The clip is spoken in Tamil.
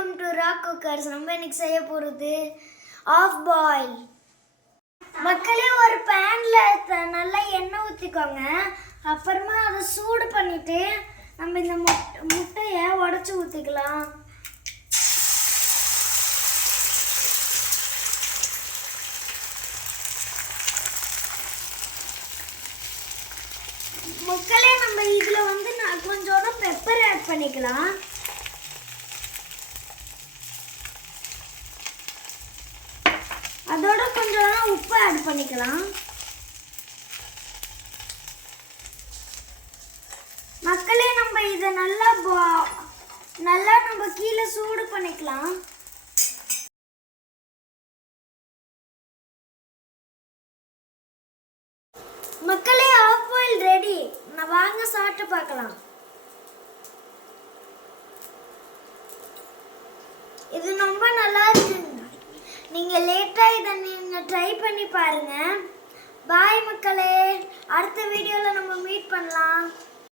Welcome to rock cookers. நம்ம இன்னைக்கு செய்ய போகிறது ஆஃப் பாயில். மக்களே, ஒரு பேனில் நல்லா எண்ணெய் ஊற்றிக்கோங்க. அப்புறமா அதை சூடு பண்ணிவிட்டு நம்ம இந்த முட்டையை உடச்சி ஊற்றிக்கலாம். மக்களே, நம்ம இதில் வந்து கொஞ்சோட பெப்பர் ஆட் பண்ணிக்கலாம். அதோட கொஞ்சம் உப்பு ஆட் பண்ணிக்கலாம். மக்களே, நம்ம இதை நல்லா நம்ம கீழே சூடு பண்ணிக்கலாம். மக்களே, ஆஃப் பாயில் ரெடி. நான் வாங்க சாப்பிட்டு பார்க்கலாம். இது ரொம்ப நல்லா இருக்குங்க. நீங்கள் லேட்டாக இதை நீங்கள் ட்ரை பண்ணி பாருங்கள். பாய் மக்களே, அடுத்த வீடியோவில் நம்ம மீட் பண்ணலாம்.